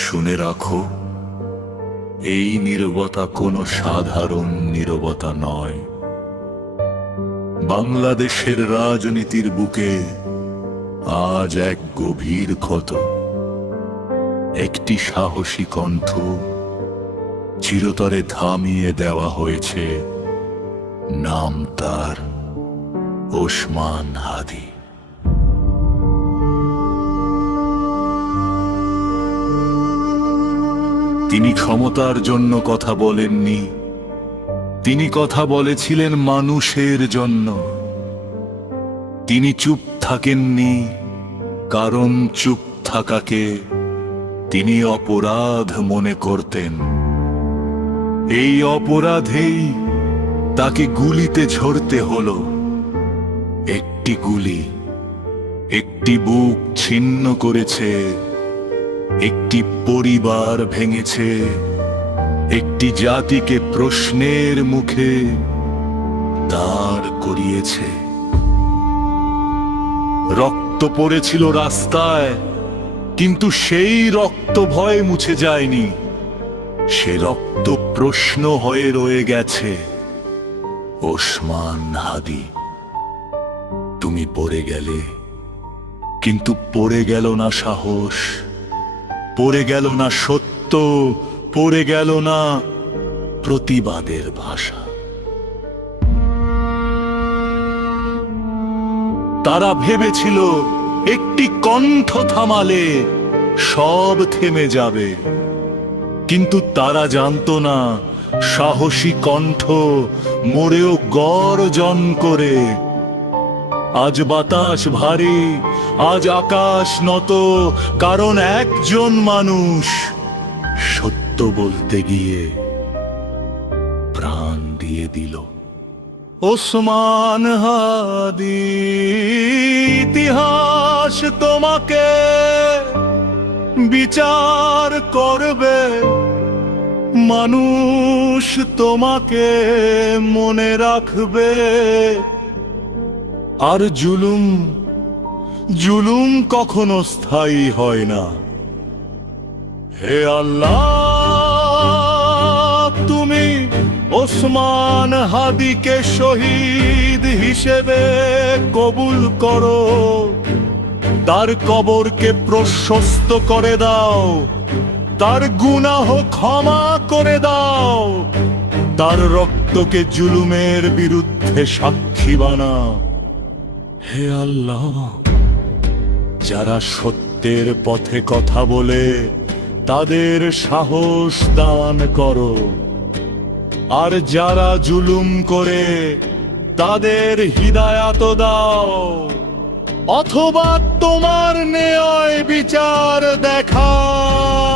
শুনে রাখো, এই নীরবতা কোনো সাধারণ নীরবতা নয়। বাংলাদেশের রাজনীতির বুকে আজ এক গভীর ক্ষত। একটি সাহসী কণ্ঠ চিরতরে থামিয়ে দেওয়া হয়েছে, নাম তার ওসমান হাদি। তিনি ক্ষমতার জন্য কথা বলেননি, তিনি কথা বলেছিলেন মানুষের জন্য। তিনি চুপ থাকেননি, কারণ চুপ থাকাকে তিনি অপরাধ মনে করতেন। এই অপরাধেই তাকে গুলিতে ঝরতে হলো। একটি গুলি একটি বুক ছিন্ন করেছে, একটি পরিবার ভেঙেছে, একটি জাতিকে প্রশ্নের মুখে দাঁড় করিয়েছে। রক্ত পড়েছিল রাস্তায়, কিন্তু সেই রক্ত ভয় মুছে যায়নি। সে রক্ত প্রশ্ন হয়ে রয়ে গেছে। ওসমান হাদি, তুমি পড়ে গেলে, কিন্তু পড়ে গেল না সাহস, পড়ে গেল না সত্য, পড়ে গেল না প্রতিবাদের ভাষা। তারা ভেবেছিল একটি কণ্ঠ থামালে সব থেমে যাবে, কিন্তু তারা জানতো না সাহসী কণ্ঠ মরেও গর্জন করে। আজ বাতাস ভারী, আজ আকাশ নত, কারণ একজন মানুষ সত্য বলতে গিয়ে প্রাণ দিয়ে দিল। ওসমান হাদি, ইতিহাস তোমাকে বিচার করবে, মানুষ তোমাকে মনে রাখবে। আর জুলুম, জুলুম কখনো স্থায়ী হয় না। হে আল্লাহ, তুমি ওসমান হাদিকে শহীদ হিসেবে কবুল করো। তার কবরকে প্রশস্ত করে দাও, তার গুনাহ ক্ষমা করে দাও, তার রক্তকে জুলুমের বিরুদ্ধে সাক্ষী বানাও। হে আল্লাহ, যারা সত্যের পথে কথা বলে তাদের সাহস দান করো, আর যারা জুলুম করে তাদের হিদায়াত দাও, অথবা তোমার ন্যায় বিচার দেখাও।